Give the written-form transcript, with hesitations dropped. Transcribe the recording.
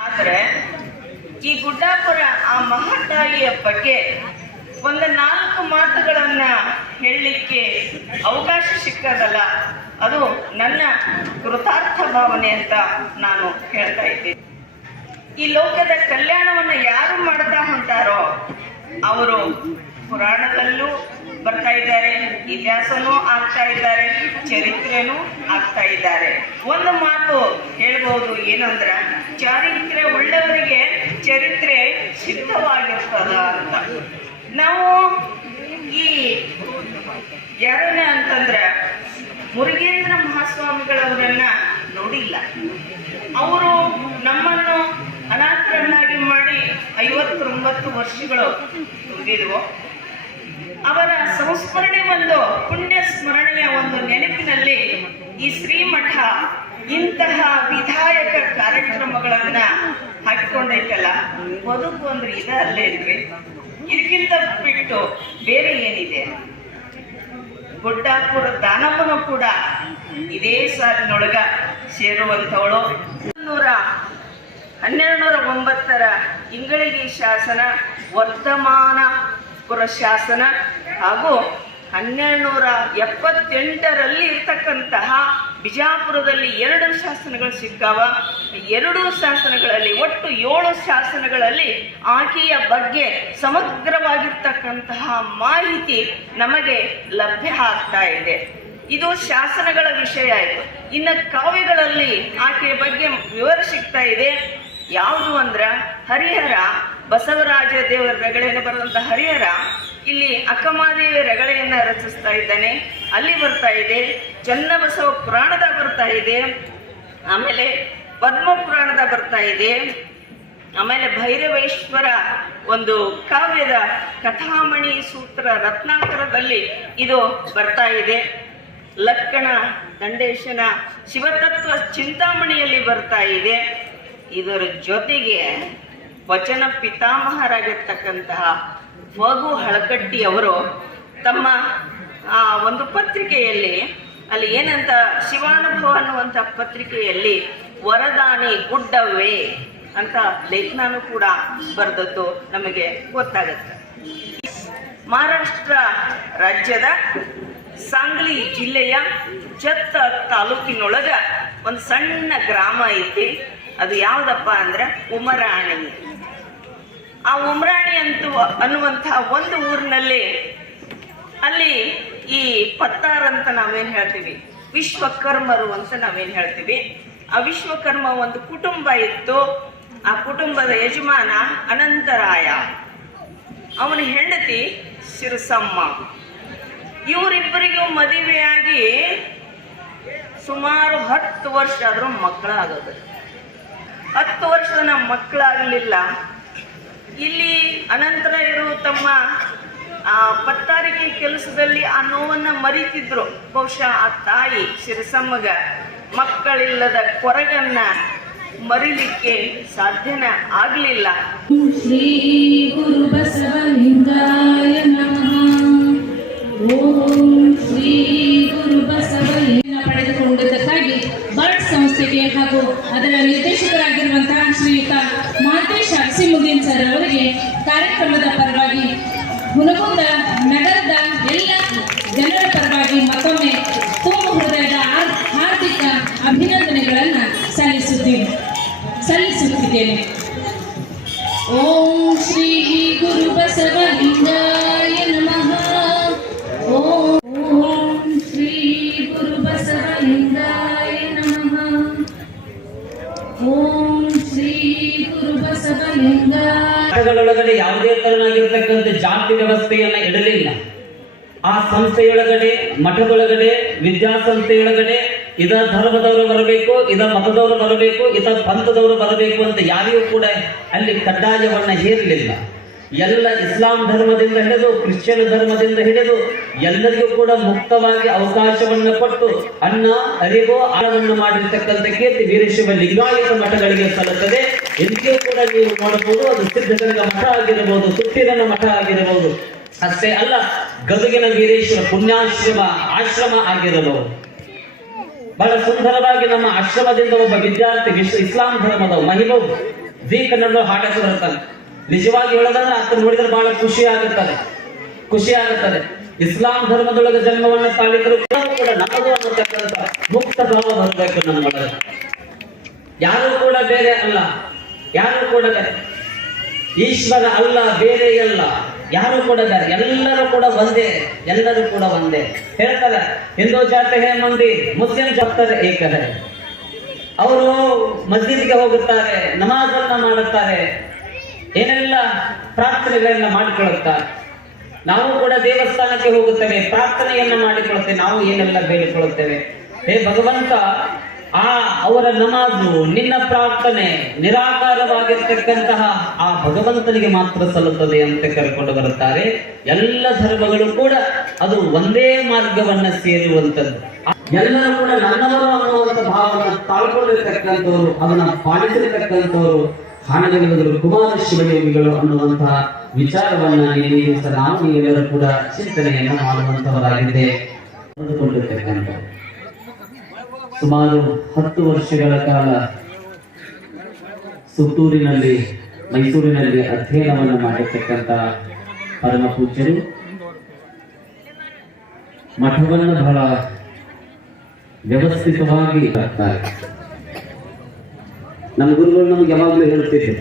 ಆದ್ರೆ ಈ ಗುಡ್ಡಾಪುರ ಆ ಮಹಾತಾಯಿಯ ಬಗ್ಗೆ ಒಂದು 4 ಮಾತುಗಳನ್ನ ಹೇಳಲಿಕ್ಕೆ ಅವಕಾಶ ಸಿಕ್ಕದಲ್ಲ, ಅದು ನನ್ನ ಕೃತಾರ್ಥ ಭಾವನೆ ಅಂತ ನಾನು ಹೇಳ್ತಾ ಇದ್ದೀನಿ. ಈ ಲೋಕದ ಕಲ್ಯಾಣವನ್ನ ಯಾರು ಮಾಡ್ತಾ ಹೊಂಟಾರೋ ಅವರು ಪುರಾಣದಲ್ಲೂ ಬರ್ತಾ ಇದ್ದಾರೆ, ಇತಿಹಾಸನೂ ಆಗ್ತಾ ಇದ್ದಾರೆ, ಚರಿತ್ರೆನೂ ಆಗ್ತಾ ಇದ್ದಾರೆ. ಒಂದು ಮಾತು ಹೇಳ್ಬೋದು, ಏನಂದ್ರ ಚಾರಿತ್ರ್ಯ ಉಳ್ಳವರಿಗೆ ಚರಿತ್ರೆ ಸಿದ್ಧವಾಗಿರ್ತದ ಅಂತ. ನಾವು ಈ ಯಾರನ್ನ ಅಂತಂದ್ರ ಮುರುಗೇಂದ್ರ ಮಹಾಸ್ವಾಮಿಗಳವರನ್ನ ನೋಡಿಲ್ಲ. ಅವರು ನಮ್ಮನ್ನು ಅನಾಥರನ್ನಾಗಿ ಮಾಡಿ 59 ವರ್ಷಗಳು ತುಂಬಿದ್ವು. ಅವರ ಸಂಸ್ಮರಣೆ ಒಂದು ಪುಣ್ಯ ಸ್ಮರಣೆಯ ಒಂದು ನೆನಪಿನಲ್ಲಿ ಈ ಶ್ರೀಮಠ ಇಂತಹ ವಿಧಾಯಕ ಕಾರ್ಯಕ್ರಮಗಳನ್ನ ಹಾಕಿಕೊಂಡೈತಲ್ಲ. ಬದುಕು ಅಂದ್ರೆ ಇದ ಅಲ್ಲೇನ್ರಿ? ಇದಕ್ಕಿಂತ ಬಿಟ್ಟು ಬೇರೆ ಏನಿದೆ? ಗುಡ್ಡಾಪುರ ದಾನಮ್ಮನು ಕೂಡ ಇದೇ ಸಾಲಿನೊಳಗ ಸೇರುವಂಥವಳು. 1209 ಇಂಗಳಿಗೆ ಶಾಸನ, ವರ್ಧಮಾನಪುರ ಶಾಸನ ಹಾಗೂ 1278ರಲ್ಲಿ ಇರ್ತಕ್ಕಂತಹ ಬಿಜಾಪುರದಲ್ಲಿ 2 ಶಾಸನಗಳು ಸಿಕ್ಕಾವ. 2 ಶಾಸನಗಳಲ್ಲಿ ಒಟ್ಟು 7 ಶಾಸನಗಳಲ್ಲಿ ಆಕೆಯ ಬಗ್ಗೆ ಸಮಗ್ರವಾಗಿರ್ತಕ್ಕಂತಹ ಮಾಹಿತಿ ನಮಗೆ ಲಭ್ಯ ಆಗ್ತಾ ಇದೆ. ಇದು ಶಾಸನಗಳ ವಿಷಯ ಆಯಿತು. ಇನ್ನು ಕಾವ್ಯಗಳಲ್ಲಿ ಆಕೆಯ ಬಗ್ಗೆ ವಿವರ ಸಿಗ್ತಾ ಇದೆ. ಯಾವುದು ಅಂದ್ರ ಹರಿಹರ, ಬಸವರಾಜ ದೇವರ ರಗಳೆಯನ್ನು ಬರೆದಂತ ಹರಿಹರ ಇಲ್ಲಿ ಅಕ್ಕಮಾದೇವಿ ರಗಳೆಯನ್ನ ರಚಿಸ್ತಾ ಇದ್ದಾನೆ, ಅಲ್ಲಿ ಬರ್ತಾ ಇದೆ. ಚನ್ನಬಸವ ಪುರಾಣದ ಬರ್ತಾ ಇದೆ, ಆಮೇಲೆ ಪದ್ಮ ಪುರಾಣದ ಬರ್ತಾ ಇದೆ, ಆಮೇಲೆ ಭೈರವೇಶ್ವರ ಒಂದು ಕಾವ್ಯದ ಕಥಾಮಣಿ ಸೂತ್ರ ರತ್ನಾಕರದಲ್ಲಿ ಇದು ಬರ್ತಾ ಇದೆ. ಲಕ್ಕಣ ದಂಡೇಶನ ಶಿವತತ್ವ ಚಿಂತಾಮಣಿಯಲ್ಲಿ ಬರ್ತಾ ಇದೆ. ಇದರ ಜೊತೆಗೆ ವಚನ ಪಿತಾಮಹರಾಗಿರ್ತಕ್ಕಂತಹ ವಗು ಹಳಕಟ್ಟಿಯವರು ತಮ್ಮ ಒಂದು ಪತ್ರಿಕೆಯಲ್ಲಿ ಅಲ್ಲಿ ಏನಂತ ಶಿವಾನುಭವ ಅನ್ನುವಂಥ ಪತ್ರಿಕೆಯಲ್ಲಿ ವರದಾನಿ ಗುಡ್ಡವೇ ಅಂತ ಲೇಖನೂ ಕೂಡ ಬರೆದದ್ದು ನಮಗೆ ಗೊತ್ತಾಗುತ್ತೆ. ಮಹಾರಾಷ್ಟ್ರ ರಾಜ್ಯದ ಸಾಂಗ್ಲಿ ಜಿಲ್ಲೆಯ ಜತ್ತ ತಾಲೂಕಿನೊಳಗ ಒಂದು ಸಣ್ಣ ಗ್ರಾಮ ಐತಿ. ಅದು ಯಾವುದಪ್ಪ ಅಂದ್ರೆ ಉಮರಾಣಿ. ಆ ಉಮರಾಣಿ ಅನ್ನುವಂತಹ ಒಂದು ಊರಿನಲ್ಲಿ ಅಲ್ಲಿ ಈ ಪತ್ತಾರ್ ಅಂತ ನಾವೇನು ಹೇಳ್ತೀವಿ, ವಿಶ್ವಕರ್ಮರು ಅಂತ ನಾವೇನು ಹೇಳ್ತೀವಿ, ಆ ವಿಶ್ವಕರ್ಮ ಒಂದು ಕುಟುಂಬ ಇತ್ತು. ಆ ಕುಟುಂಬದ ಯಜಮಾನ ಅನಂತರಾಯ, ಅವನ ಹೆಂಡತಿ ಶಿರಸಮ್ಮ. ಇವರಿಬ್ಬರಿಗೂ ಮದುವೆಯಾಗಿ ಸುಮಾರು 10 ವರ್ಷ ಆದರೂ ಮಕ್ಕಳಾಗೋದು. 10 ವರ್ಷದ ಮಕ್ಕಳಾಗಲಿಲ್ಲ. ಇಲ್ಲಿ ಅನಂತರಾಯರು ತಮ್ಮ ಪತ್ತಾರಿಕೆ ಕೆಲಸದಲ್ಲಿ ಆ ನೋವನ್ನ ಮರಿತಿದ್ರು. ಬಹುಶಃ ಆ ತಾಯಿ ಶಿರಸಮ್ಮಗ ಮಕ್ಕಳಿಲ್ಲದ ಕೊರಗನ್ನ ಮರಿಲಿಕ್ಕೆ ಸಾಧ್ಯನ ಆಗಲಿಲ್ಲ. ಶ್ರೀ ಗುರು ಬಸವಲಿಂಗಾಯ ನಮಃ. ಓಂ ಶ್ರೀ ಗುರು ಬಸವಲಿಂಗ ಪಡೆದುಕೊಂಡದಕ್ಕಾಗಿ ಬರ್ಡ್ ಸಂಸ್ಥೆಗೆ ಹಾಗೂ ಅದರ ನಿರ್ದೇಶಕರಾಗಿರುವಂತಹ ಶ್ರೀಯುತ ಮಾತೇಶ್ ಅಕ್ಸಿಮುದ್ದೀನ್ ಸರ್ ಅವರಿಗೆ ಕಾರ್ಯಕ್ರಮದ ಪರವಾಗಿ ಹುನಗುಂದ ನಗರದ ಎಲ್ಲ ಜನರ ಪರವಾಗಿ ಮತ್ತೊಮ್ಮೆ ತುಂಬ ಹೃದಯದ ಹಾರ್ದಿಕ ಅಭಿನಂದನೆಗಳನ್ನು ಸಲ್ಲಿಸುತ್ತಿದ್ದೇನೆ. ಓಂ ಶ್ರೀ ಗುರು ಬಸವಲಿಂಗಾಯ ನಮಃ. ಓಂ ಶ್ರೀ ಗುರು ಬಸವಲಿಂಗಾಯ ನಮಃ. ಓಂ ಶ್ರೀ ಗುರು ಬಸವಲಿಂಗಾಯ. ಯಾವುದೇ ತರನಾಗಿರ್ತಕ್ಕಂಥ ಜಾತಿ ವ್ಯವಸ್ಥೆಯನ್ನ ಇಡಲಿಲ್ಲ. ಆ ಸಂಸ್ಥೆಯೊಳಗಡೆ, ಮಠದೊಳಗಡೆ, ವಿದ್ಯಾಸಂಸ್ಥೆಯೊಳಗಡೆ ಇದ ಧರ್ಮದವರು ಬರಬೇಕು, ಇದ ಮತದವರು ಬರಬೇಕು, ಇದ ಪಂಥದವರು ಬರಬೇಕು ಅಂತ ಯಾರಿಗೂ ಕೂಡ ಅಲ್ಲಿ ಕಡ್ಡಾಯವನ್ನ ಹೇರಲಿಲ್ಲ. ಎಲ್ಲ ಇಸ್ಲಾಂ ಧರ್ಮದಿಂದ ಹಿಡಿದು ಕ್ರಿಶ್ಚಿಯನ್ ಧರ್ಮದಿಂದ ಹಿಡಿದು ಎಲ್ಲರಿಗೂ ಕೂಡ ಮುಕ್ತವಾಗಿ ಅವಕಾಶವನ್ನು ಕೊಟ್ಟು ಅನ್ನ ಅರಿವು ಆಳವನ್ನು ಮಾಡಿರ್ತಕ್ಕಂಥ ಕೀರ್ತಿ ವೀರಶೈವ ಲಿಂಗಾಯತ ಮಠಗಳಿಗೆ ಸಲ್ಲುತ್ತದೆ. ಎಂದಿಗೂ ಕೂಡ ನೀವು ನೋಡಬಹುದು, ಅದು ಸಿದ್ಧಗಂಗಾ ಮಠ ಆಗಿರಬಹುದು, ಸುತ್ತಿರನ ಮಠ ಆಗಿರಬಹುದು, ಅಷ್ಟೇ ಅಲ್ಲ, ಗದಗಿನ ವೀರೇಶ್ವರ ಪುಣ್ಯಾಶ್ರಮ ಆಶ್ರಮ ಆಗಿರಲು ಬಹಳ ಸುಂದರವಾಗಿ ನಮ್ಮ ಆಶ್ರಮದಿಂದ ಒಬ್ಬ ವಿದ್ಯಾರ್ಥಿ ಇಸ್ಲಾಂ ಧರ್ಮದ ಮಹಿಬೂಬ್ ಜಿ ಕನ್ನಡ ಹಾಡಕ್ಕೆ ಬರ್ತಾನೆ. ನಿಜವಾಗಿ ಹೇಳೋದಂದ್ರೆ ಆತ ನೋಡಿದ್ರೆ ಬಹಳ ಖುಷಿ ಆಗುತ್ತದೆ. ಇಸ್ಲಾಂ ಧರ್ಮದೊಳಗೆ ಜನ್ಮವನ್ನು ತಾಳಿದ್ರು ಕೂಡ ನಮ್ಮದು ಅನ್ನತಕ್ಕಂಥ ಮುಕ್ತ ಭಾವ ಬರಬೇಕು ನಮ್ಮೊಳಗೆ. ಯಾರು ಕೂಡ ಬೇರೆ ಅಲ್ಲ, ಯಾರು ಕೂಡ ಬೇರೆ, ಈಶ್ವರ ಅಲ್ಲ, ಬೇರೆ ಅಲ್ಲ, ಯಾರು ಕೂಡ ಬೇರೆ, ಎಲ್ಲರೂ ಕೂಡ ಒಂದೇ ಹೇಳ್ತಾರೆ. ಹಿಂದೂ ಜಾತಿ ಹೇ ಮಂದಿ, ಮುಸ್ಲಿಂ ಜಾತಿ ಏಕ ಹೈ. ಅವರು ಮಸ್ಜಿದ್ಗೆ ಹೋಗುತ್ತಾರೆ, ನಮಾಜನ್ನ ಮಾಡುತ್ತಾರೆ, ಏನೆಲ್ಲ ಪ್ರಾರ್ಥನೆಗಳನ್ನ ಮಾಡಿಕೊಳ್ಳುತ್ತಾರೆ. ನಾವು ಕೂಡ ದೇವಸ್ಥಾನಕ್ಕೆ ಹೋಗುತ್ತೇವೆ, ಪ್ರಾರ್ಥನೆಯನ್ನ ಮಾಡಿಕೊಳ್ಳುತ್ತೇವೆ, ನಾವು ಏನೆಲ್ಲ ಬೇಡಿಕೊಳ್ಳುತ್ತೇವೆ. ಹೇ ಭಗವಂತ, ಅವರ ನಮಾಜು, ನಿನ್ನ ಪ್ರಾರ್ಥನೆ ನಿರಾಕಾರವಾಗಿರ್ತಕ್ಕಂತಹ ಆ ಭಗವಂತನಿಗೆ ಮಾತ್ರ ಸಲ್ಲುತ್ತದೆ ಅಂತ ಕರೆಕೊಂಡು ಬರುತ್ತಾರೆ. ಎಲ್ಲ ಧರ್ಮಗಳು ಕೂಡ ಅದು ಒಂದೇ ಮಾರ್ಗವನ್ನ ಸೇರುವಂತದ್ದು. ಎಲ್ಲರೂ ಕೂಡ ನನ್ನವರು ಅನ್ನುವಂಥ ಭಾವವನ್ನು ತಾಳ್ಕೊಂಡಿರ್ತಕ್ಕಂಥವ್ರು, ಅದನ್ನ ಪಾಲಿಸಿರ್ತಕ್ಕಂಥವ್ರು ಹಾನಗಲ್ಲದರು ಕುಮಾರ ಶಿವಯೋಗಿಗಳು ಅನ್ನುವಂತಹ ವಿಚಾರವನ್ನ ಈ ದಿವಸ ನಾವು ಎಲ್ಲರೂ ಕೂಡ ಚಿಂತನೆಯನ್ನ ಮಾಡುವಂತವರಾಗಿದೆ. ಸುಮಾರು 10 ವರ್ಷಗಳ ಕಾಲ ಸುತ್ತೂರಿನಲ್ಲಿ, ಮೈಸೂರಿನಲ್ಲಿ ಅಧ್ಯಯನವನ್ನು ಮಾಡಿರ್ತಕ್ಕಂಥ ಪರಮ ಪೂಜ್ಯರು ಮಠವನ್ನು ಬಹಳ ವ್ಯವಸ್ಥಿತವಾಗಿ ಬರ್ತಾರೆ. ನಮ್ಮ ಗುರುಗಳು ನಮ್ಗೆ ಯಾವಾಗಲೂ ಹೇಳ್ತಿದ್ರು,